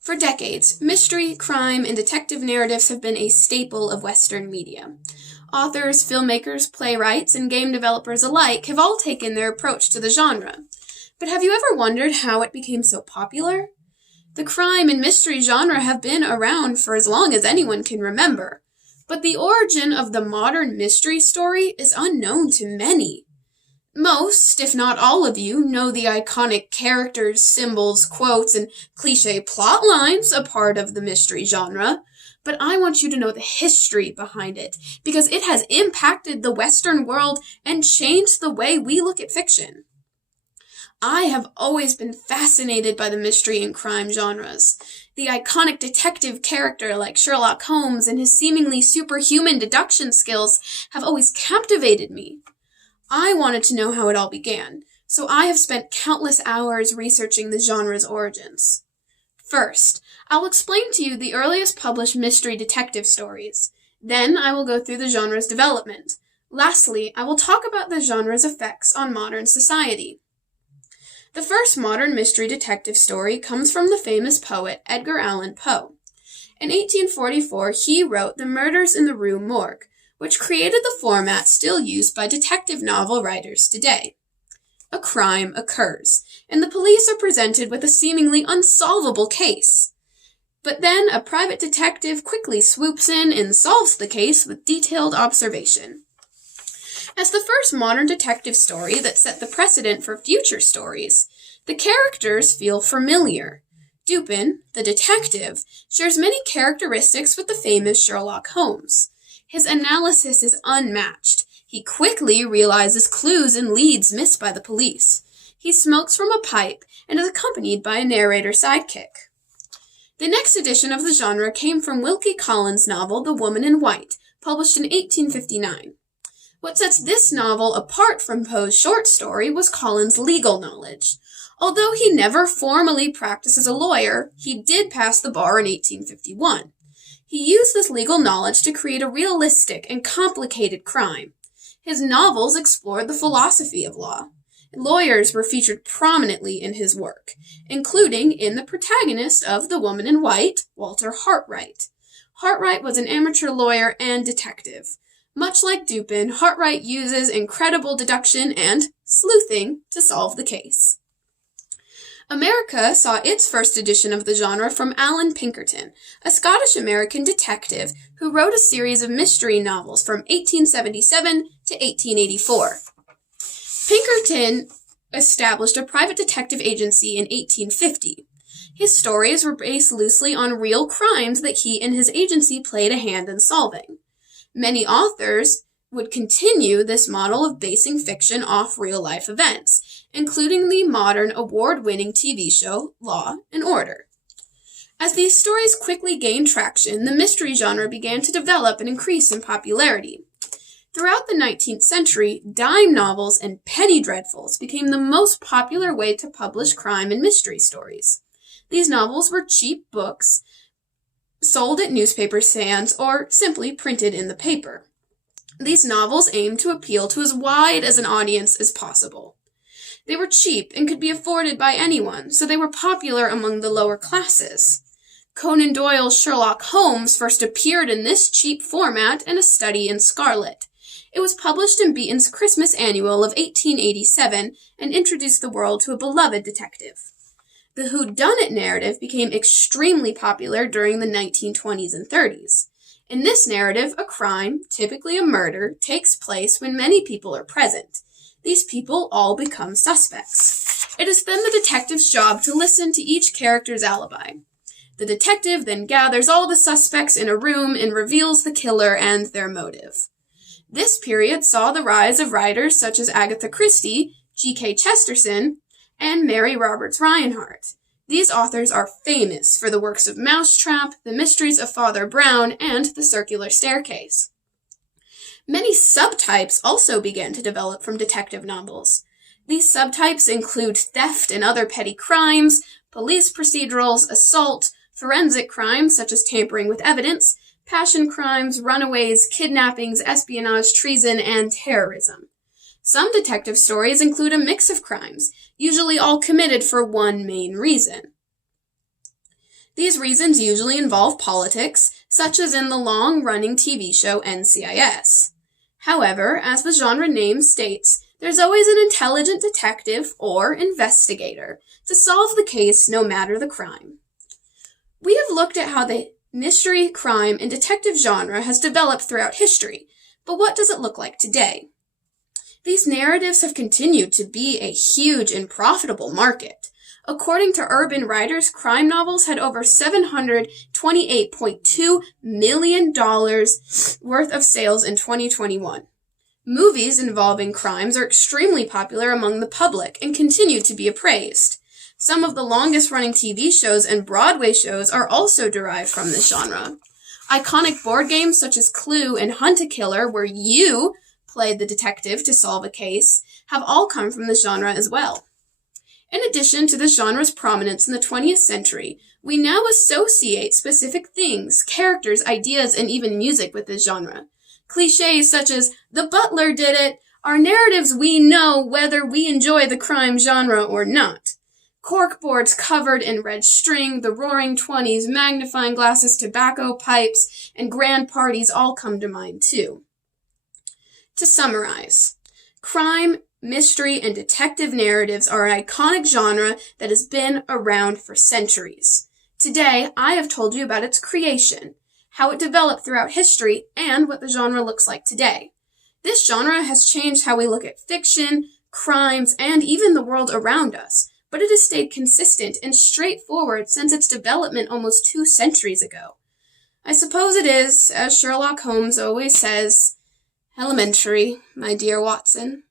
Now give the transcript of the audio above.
For decades, mystery, crime, and detective narratives have been a staple of Western media. Authors, filmmakers, playwrights, and game developers alike have all taken their approach to the genre. But have you ever wondered how it became so popular? The crime and mystery genre have been around for as long as anyone can remember, but the origin of the modern mystery story is unknown to many. Most, if not all of you, know the iconic characters, symbols, quotes, and cliché plot lines a part of the mystery genre, but I want you to know the history behind it, because it has impacted the Western world and changed the way we look at fiction. I have always been fascinated by the mystery and crime genres. The iconic detective character like Sherlock Holmes and his seemingly superhuman deduction skills have always captivated me. I wanted to know how it all began, so I have spent countless hours researching the genre's origins. First, I'll explain to you the earliest published mystery detective stories. Then I will go through the genre's development. Lastly, I will talk about the genre's effects on modern society. The first modern mystery detective story comes from the famous poet Edgar Allan Poe. In 1844, he wrote The Murders in the Rue Morgue, which created the format still used by detective novel writers today. A crime occurs, and the police are presented with a seemingly unsolvable case. But then a private detective quickly swoops in and solves the case with detailed observation. As the first modern detective story that set the precedent for future stories, the characters feel familiar. Dupin, the detective, shares many characteristics with the famous Sherlock Holmes. His analysis is unmatched. He quickly realizes clues and leads missed by the police. He smokes from a pipe and is accompanied by a narrator sidekick. The next edition of the genre came from Wilkie Collins' novel The Woman in White, published in 1859. What sets this novel apart from Poe's short story was Collins' legal knowledge. Although he never formally practiced as a lawyer, he did pass the bar in 1851. He used this legal knowledge to create a realistic and complicated crime. His novels explored the philosophy of law. Lawyers were featured prominently in his work, including in the protagonist of The Woman in White, Walter Hartright. Hartright was an amateur lawyer and detective. Much like Dupin, Hartright uses incredible deduction and sleuthing to solve the case. America saw its first edition of the genre from Alan Pinkerton, a Scottish-American detective who wrote a series of mystery novels from 1877 to 1884. Pinkerton established a private detective agency in 1850. His stories were based loosely on real crimes that he and his agency played a hand in solving. Many authors would continue this model of basing fiction off real-life events, including the modern award-winning TV show Law and Order. As these stories quickly gained traction, the mystery genre began to develop and increase in popularity. Throughout the 19th century, dime novels and penny dreadfuls became the most popular way to publish crime and mystery stories. These novels were cheap books sold at newspaper stands or simply printed in the paper. These novels aimed to appeal to as wide as an audience as possible. They were cheap and could be afforded by anyone, so they were popular among the lower classes. Conan Doyle's Sherlock Holmes first appeared in this cheap format in A Study in Scarlet. It was published in Beaton's Christmas Annual of 1887 and introduced the world to a beloved detective. The whodunit narrative became extremely popular during the 1920s and 30s. In this narrative, a crime, typically a murder, takes place when many people are present. These people all become suspects. It is then the detective's job to listen to each character's alibi. The detective then gathers all the suspects in a room and reveals the killer and their motive. This period saw the rise of writers such as Agatha Christie, G.K. Chesterton, and Mary Roberts Reinhardt. These authors are famous for the works of Mousetrap, The Mysteries of Father Brown, and The Circular Staircase. Many subtypes also began to develop from detective novels. These subtypes include theft and other petty crimes, police procedurals, assault, forensic crimes such as tampering with evidence, passion crimes, runaways, kidnappings, espionage, treason, and terrorism. Some detective stories include a mix of crimes, usually all committed for one main reason. These reasons usually involve politics, such as in the long-running TV show NCIS. However, as the genre name states, there's always an intelligent detective or investigator to solve the case no matter the crime. We have looked at how the mystery, crime, and detective genre has developed throughout history, but what does it look like today? These narratives have continued to be a huge and profitable market. According to Urban Writers, crime novels had over $728.2 million worth of sales in 2021. Movies involving crimes are extremely popular among the public and continue to be appraised. Some of the longest-running TV shows and Broadway shows are also derived from this genre. Iconic board games such as Clue and Hunt-A-Killer, where you play the detective to solve a case, have all come from this genre as well. In addition to the genre's prominence in the 20th century, we now associate specific things, characters, ideas, and even music with this genre. Cliches such as, "The butler did it," are narratives we know whether we enjoy the crime genre or not. Corkboards covered in red string, the roaring 20s, magnifying glasses, tobacco pipes, and grand parties all come to mind too. To summarize, crime, mystery, and detective narratives are an iconic genre that has been around for centuries. Today, I have told you about its creation, how it developed throughout history, and what the genre looks like today. This genre has changed how we look at fiction, crimes, and even the world around us, but it has stayed consistent and straightforward since its development almost 2 centuries ago. I suppose it is, as Sherlock Holmes always says, elementary, my dear Watson.